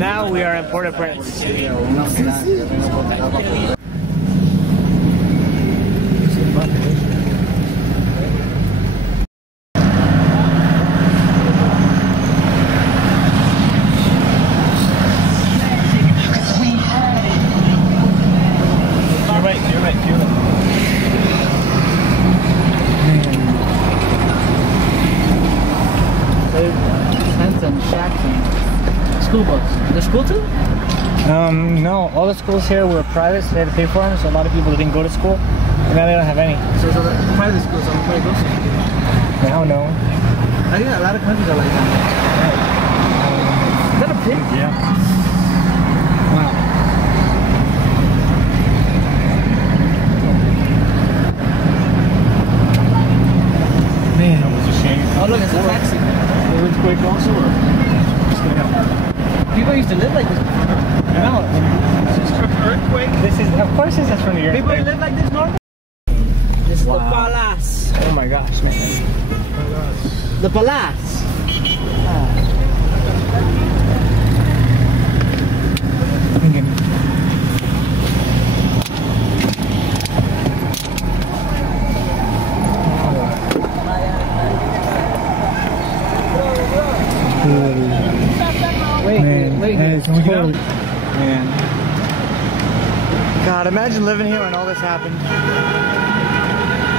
now we are in Port-au-Prince. School bus. The school too? No, all the schools here were private, so they had to pay for them, so a lot of people didn't go to school, and now they don't have any. So the private schools, everybody goes to school? Now, no. I think a lot of countries are like that. Is that a pig? Yeah. Wow. Man, that was a shame. Oh look, it's a taxi. It was quake also, or just gonna help? People used to live like this before. No, this is from earthquake. This is, of course, this is from the earthquake. People live like this normal. This is the palace. Oh my gosh, man. The palace. Wait, man. God, imagine living here when all this happened.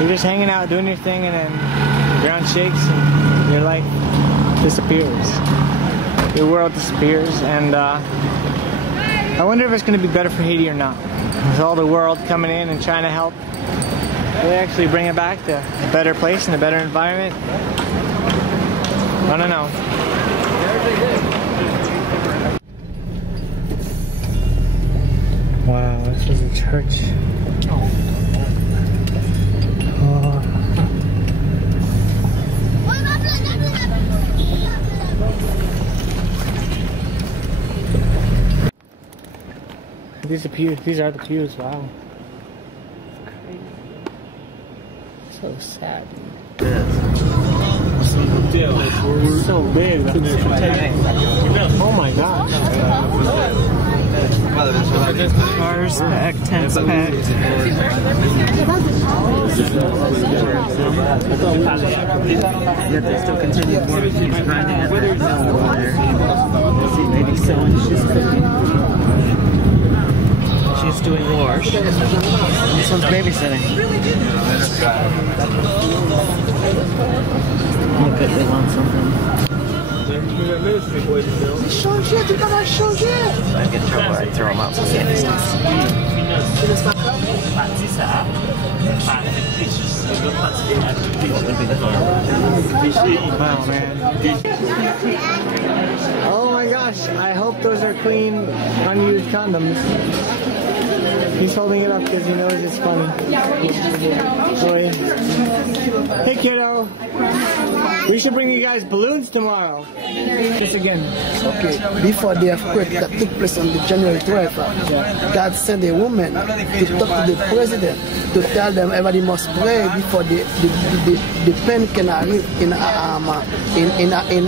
You're just hanging out, doing your thing, and then the ground shakes and your life disappears. Your world disappears, and I wonder if it's going to be better for Haiti or not. With all the world coming in and trying to help, will they actually bring it back to a better place and a better environment? I don't know. Wow, this was a church. Oh. These are pews. These are the pews. Wow. So sad. So big. Oh my gosh. Cars packed, tents packed. Yet they still continue working. She's grinding at the water. See, maybe sewing. She's cooking. She's doing wash. This one's babysitting. Look at, they want something. I get in trouble, I throw them out some candy stuff. Wow, man. Oh my gosh, I hope those are clean, unused condoms. He's holding it up because he knows it's funny. Hey kiddo, we should bring you guys balloons tomorrow. Just again. Okay, before the earthquake that took place on the January 12th, God sent a woman to talk to the president to tell them everybody must pray before the pen can arrive in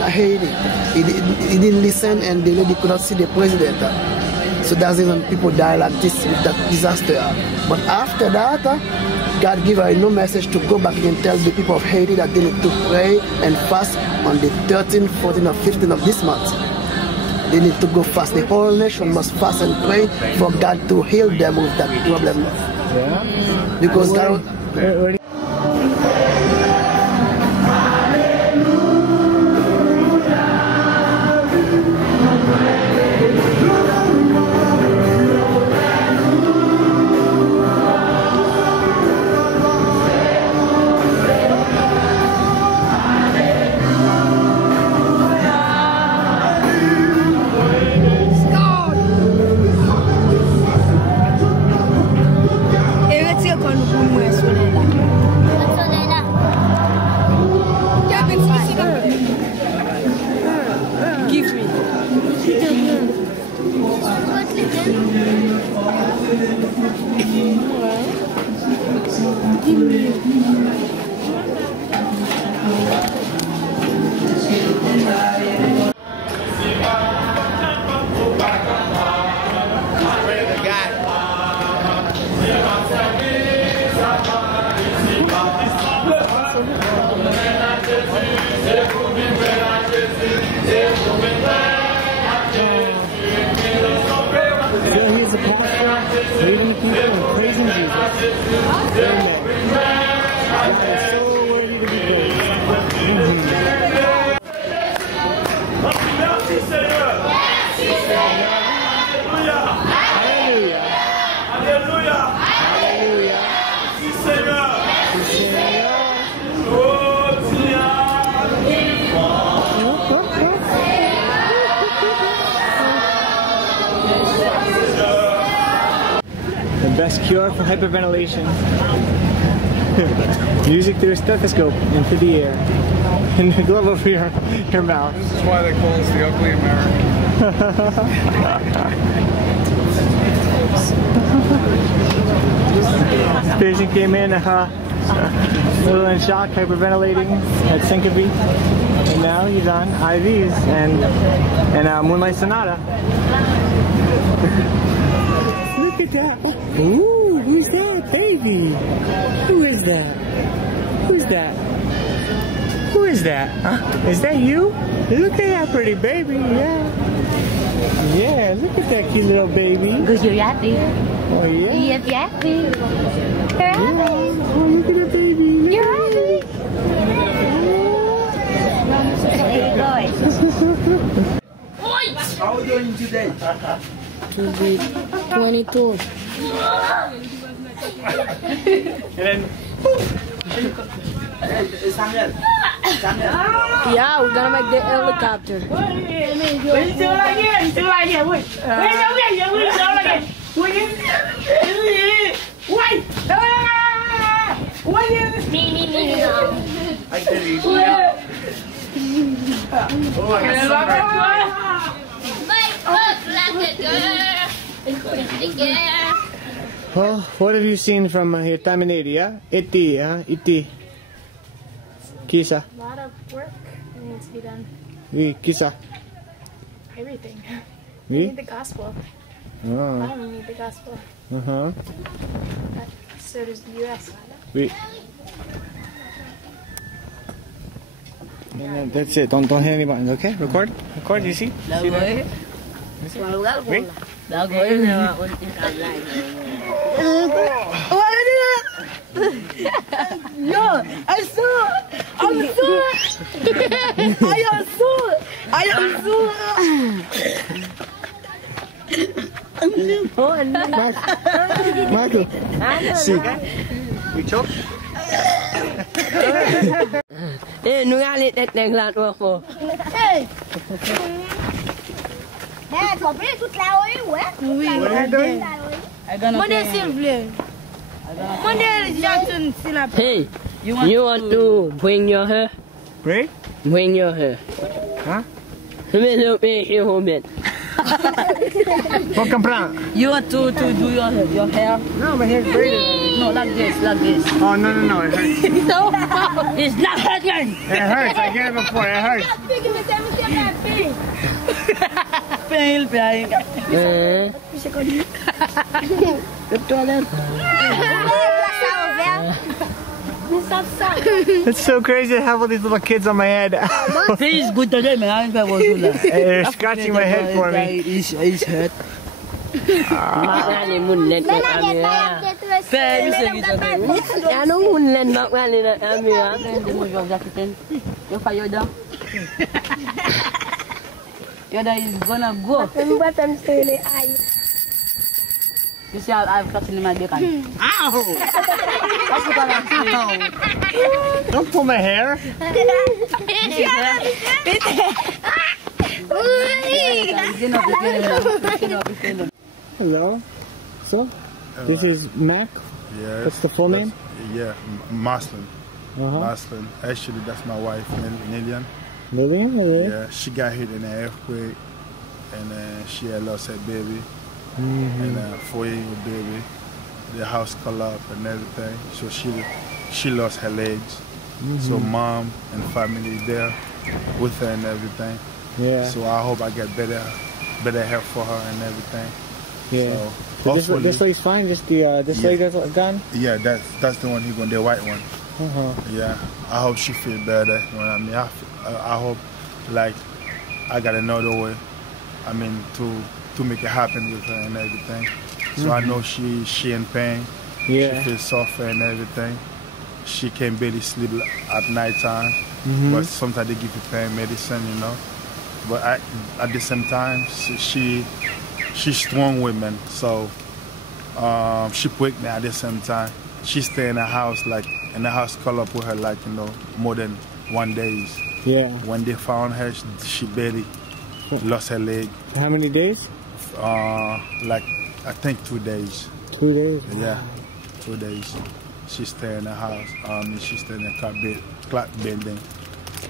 Haiti. He didn't listen, and the lady could not see the president. So that's even people die like this with that disaster. But after that, God gave her a new message to go back and tell the people of Haiti that they need to pray and fast on the 13th, 14th, or 15th of this month. They need to go fast. The whole nation must fast and pray for God to heal them with that problem. Yeah. Because God... Hallelujah. Alléluia. Hallelujah. Si Seigneur. The best cure for hyperventilation. Music through a stethoscope into the air. And the glove over your mouth. This is why they call us the ugly American. This patient came in a little in shock, hyperventilating, had syncope, and now he's on IVs and Moonlight Sonata. Look at that! Ooh, who's that, baby? Who is that? Who's that? Who is that? Huh? Is that you? Look at that pretty baby, yeah. Yeah, look at that cute little baby. Because you're happy. Oh yeah? You're happy. You're happy. Oh, look at the baby. You're happy. How are you doing today? 22. And then Samuel. Samuel. Yeah, we're gonna make the helicopter. I get it. Oh, I well, what have you seen from your time in Haiti, yeah? Iti. Kisa. A lot of work needs to be done. Oui, kisa. Everything. We Oui? need the gospel. I Oh. don't need the gospel. Uh-huh. So does the U.S. Oui. And then that's it. Don't hit any buttons, okay? Record. Record, you see? See that? Oui? Yo, I saw. I'm sore. I am sore. I am sore. Michael. See. We choke? Hey, nu ga ik net naar laat worden. Hey. Dad, I'll bring it to Flower. Oui. What are you doing? Monday Sylvain. Monday Jackson Silap. Hey, you want to bring your hair? Bring? Bring your hair. Huh? Let me look at your home. Vou comprar. You want to do your hair? No, my hair's braided. No, like this, like this. Oh, no, it hurts. No, it's not hurting. It hurts. I get it before. It hurts. Pain. It's so crazy to have all these little kids on my head. Please, good today, man. They're scratching my head for me. It's hurt. Yoda is gonna go. You see how I've cut in my bacon. Ow! Don't pull my hair. Hello. So, this is Mac. Yeah. What's the full name? Yeah, Maslin. Uh-huh. Maslin. Actually, that's my wife, Lillian. Lillian? Yeah, she got hit in an earthquake, and she had lost her baby, and 4-year-old baby. The house collapsed and everything, so she lost her legs. So mom and family there with her and everything. Yeah. So I hope I get better help for her and everything. Yeah. So So this leg's fine. Just the this leg that's gone. yeah, that's the one he going, the white one. Yeah, I hope she feel better. You know what I mean? I hope like I got another way. I mean to make it happen with her and everything. So I know she in pain. Yeah. She feels suffer and everything. She can barely sleep at night time. But sometimes they give you pain medicine, you know. but at the same time, she's strong woman. So she pregnant at the same time. She stay in the house, like in the house call up with her, like, you know, more than 1 day. Yeah. When they found her, she barely lost her leg. How many days? Like I think 2 days. 2 days? Yeah, 2 days. She stay in the house. She stay in the clock building.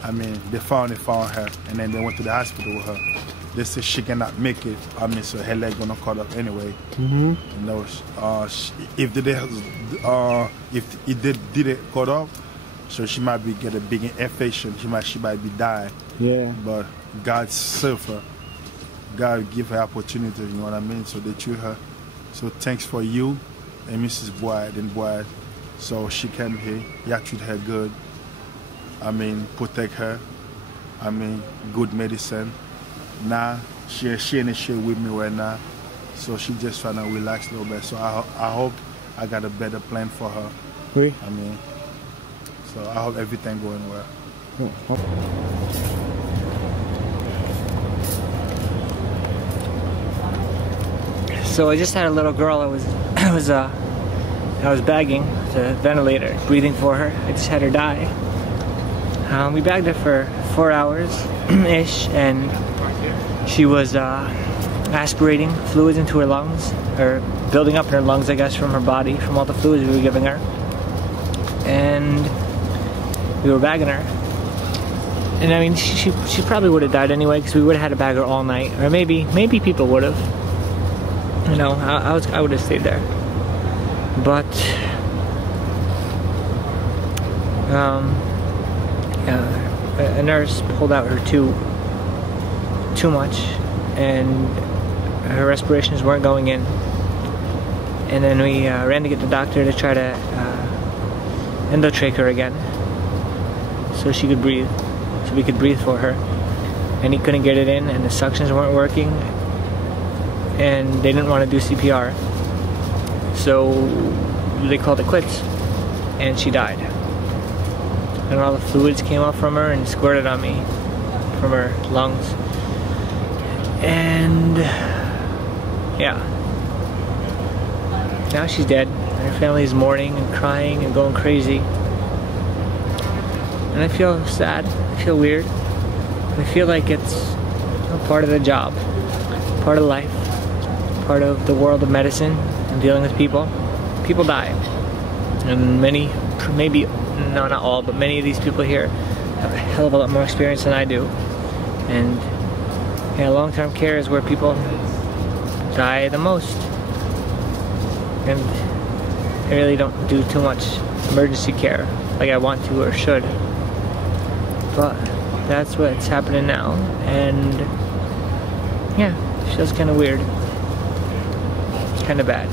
I mean, they found her, and then they went to the hospital with her. They said she cannot make it. I mean, so her leg gonna cut off anyway. Mm-hmm. You know, if it didn't cut off, so she might be get a big infection. She might be dying. Yeah. But God saved her. God give her opportunity. You know what I mean? So they treat her. So thanks for you and Mrs. Boyd and Boyd. So she came here. You treat her good. I mean, protect her. I mean, good medicine. Now she in the shit with me right now. So she just trying to relax a little bit. So I hope I got a better plan for her. Oui. I mean, so I hope everything going well. So I just had a little girl. I was bagging the ventilator, breathing for her. I just had her die. We bagged her for 4 hours ish, and she was aspirating fluids into her lungs, or building up in her lungs, I guess, from her body, from all the fluids we were giving her. And we were bagging her. And I mean, she probably would have died anyway, because we would have had to bag her all night, or maybe people would have. You know, I would have stayed there. But a nurse pulled out her tube too much, and her respirations weren't going in. And then we ran to get the doctor to try to endotrach her again, so she could breathe, so we could breathe for her. And he couldn't get it in, and the suctions weren't working, and they didn't want to do CPR. So they called it quits, and she died. And all the fluids came up from her and squirted on me from her lungs. And yeah, now she's dead. Her family is mourning and crying and going crazy. And I feel sad, I feel weird. I feel like it's a part of the job, part of life, part of the world of medicine and dealing with people. People die. And many, maybe, no, not all, but many of these people here have a hell of a lot more experience than I do. And yeah, long-term care is where people die the most. And I really don't do too much emergency care like I want to or should. But that's what's happening now, and yeah, it feels kind of weird. It's kind of bad.